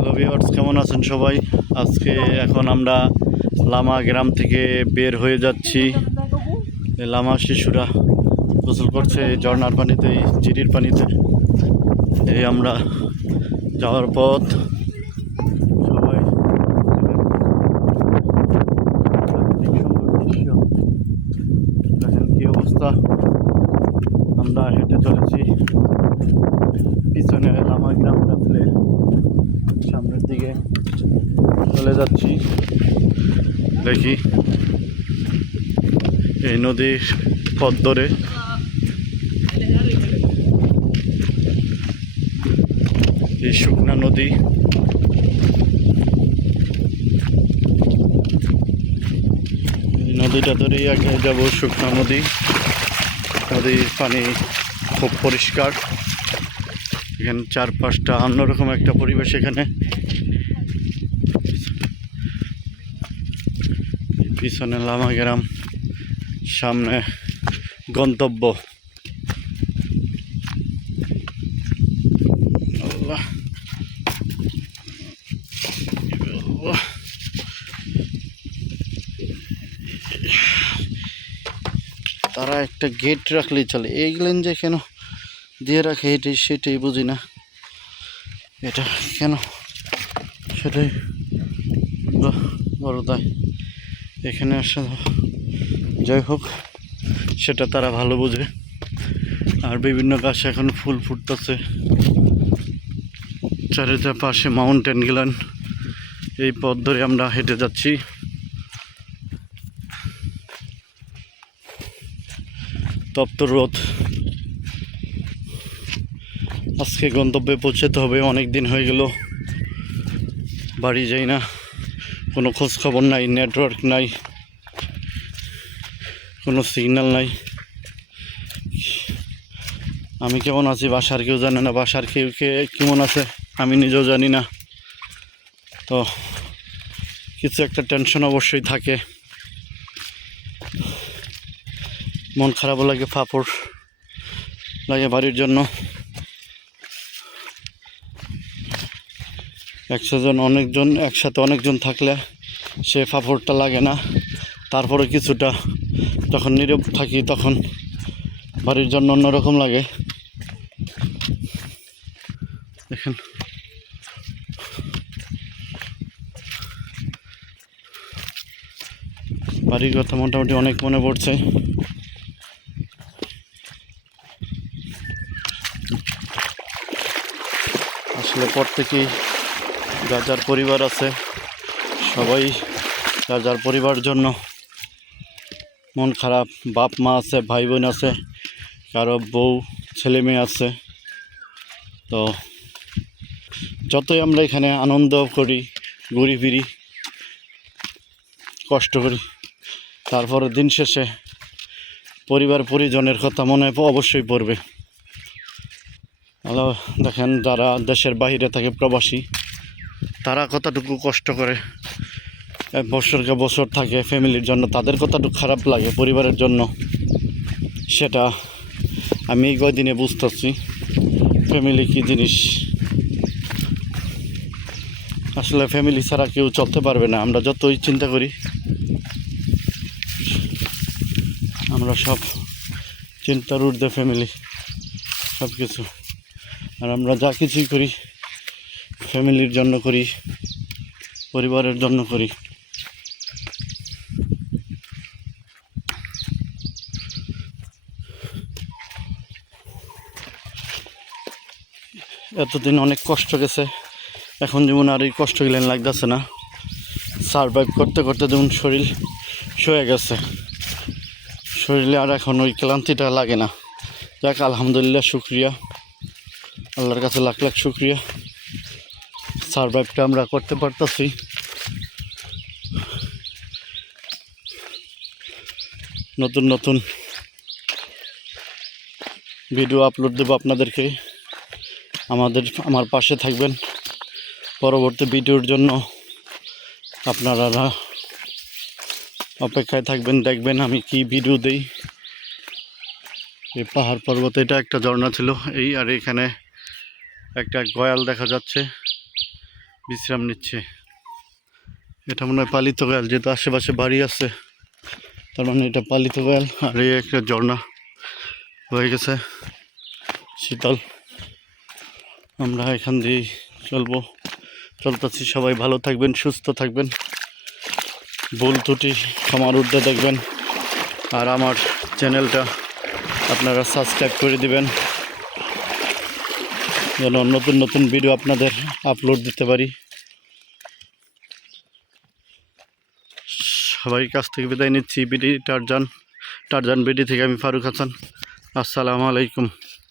Hello viewers, কেমন আছেন সবাই? আজকে এখন আমরা লামা গ্রাম থেকে বের হয়ে যাচ্ছি। এই লামা শিশুরা গোসল করছে এই ঝর্ণার পানিতে, এই ঝিরির পানিতে। এই আমরা যাওয়ার পথ সবাই দেখেন কি অবস্থা। আমরা হেঁটে চলেছি, পিছনে লামা গ্রামটা ফেলে সামনের দিকে চলে যাচ্ছি। দেখি এই নদীর পথ ধরে এই শুকনা নদী, এই নদীটা ধরেই আগে যাব। শুকনা নদী, নদীর পানি খুব পরিষ্কার। এখানে চারপাশটা অন্যরকম একটা পরিবেশ। এখানে পিছনে লামা গ্রাম, সামনে গন্তব্য। আল্লাহ, তারা একটা গেট রাখলেই চলে, এইগুলেন যে কেন দিয়ে রাখে এটাই সেটাই বুঝি না। এটা কেন সেটাই বড় দায় এখানে আসা। যাই হোক, সেটা তারা ভালো বোঝে। আর বিভিন্ন গাছ এখন ফুল ফুটতেছে, চারিটা পাশে মাউন্টেন গেলেন। এই পথ ধরে আমরা হেঁটে যাচ্ছি। তপ্ত রোদ, আজকে গন্তব্যে পৌঁছাতে হবে। অনেক দিন হয়ে গেল বাড়ি যাই না, কোনো খোঁজ খবর নাই, নেটওয়ার্ক নাই, কোনো সিগন্যাল নাই। আমি কেমন আছি বাসার কেউ জানে না, বাসার কেউ কেমন আছে আমি নিজেও জানি না। তো কিছু একটা টেনশন অবশ্যই থাকে, মন খারাপও লাগে, ফাপড় লাগে বাড়ির জন্য। 100 জন একসাথে অনেকজন থাকলে সে ফাপড়টা লাগে না। তারপরে কিছুটা যখন নীরব থাকি তখন বাড়ির জন্য অন্যরকম লাগে। দেখেন বাড়ির কথা মোটামুটি অনেক মনে পড়ছে। আসলে প্রত্যেকেই যার যার পরিবার আছে, সবাই যার যার পরিবার জন্য মন খারাপ। বাপ মা আছে, ভাই বোন আছে, কারো বউ ছেলে মেয়ে আছে। তো যতই আমরা এখানে আনন্দ করি, ঘুরি ফিরি, কষ্ট করি, তারপরে দিন শেষে পরিবার পরিজনের কথা মনে অবশ্যই পড়বে। হ্যালো, দেখেন যারা দেশের বাইরে থাকে, প্রবাসী, তারা কতটুকু কষ্ট করে বছরকে বছর থাকে ফ্যামিলির জন্য, তাদের কতটুকু খারাপ লাগে পরিবারের জন্য, সেটা আমি এই কয়দিনে বুঝতেছি। ফ্যামিলি কী জিনিস, আসলে ফ্যামিলি ছাড়া কেউ চলতে পারবে না। আমরা যতই চিন্তা করি, আমরা সব চিন্তার ঊর্ধ্বে ফ্যামিলি, সব কিছু। আর আমরা যা কিছুই করি ফ্যামিলির জন্য করি, পরিবারের জন্য করি। এতদিন অনেক কষ্ট গেছে, এখন যেমন আর এই কষ্ট গেলেন লাগতেছে না। সারভাইভ করতে করতে যেমন শরীর সয়ে গেছে, শরীরে আর এখন ওই ক্লান্তিটা লাগে না। যাক, আলহামদুলিল্লাহ, শুক্রিয়া, আল্লাহর কাছে লাখ লাখ শুক্রিয়া। সারভাইভটা আমরা করতে পারতেছি। নতুন নতুন ভিডিও আপলোড দেবো আপনাদেরকে। আমার পাশে থাকবেন, পরবর্তী ভিডিওর জন্য আপনারা অপেক্ষায় থাকবেন, দেখবেন আমি কি ভিডিও দেই। এই পাহাড় পর্বতে এটা একটা ঝর্ণা ছিল, এই আর এখানে একটা গয়াল দেখা যাচ্ছে। বিশ্রাম নিচ্ছে। এটা মনে হয় পালিত গাল, যেহেতু আশেপাশে বাড়ি আছে তার মানে এটা পালিত গাল। আর এই একটা ঝর্ণা হয়ে গেছে শীতল। আমরা এখান দিয়েই চলতেছি। সবাই ভালো থাকবেন, সুস্থ থাকবেন, ভুল ত্রুটি ক্ষমার ঊর্ধ্বে দেখবেন। আর আমার চ্যানেলটা আপনারা সাবস্ক্রাইব করে দিবেন যেন নতুন নতুন ভিডিও আপনাদের আপলোড দিতে পারি। সবাই কাছ থেকে বিদায় নিচ্ছি। টারজান বিডি থেকে আমি ফারুক হাসান। আসসালামু আলাইকুম।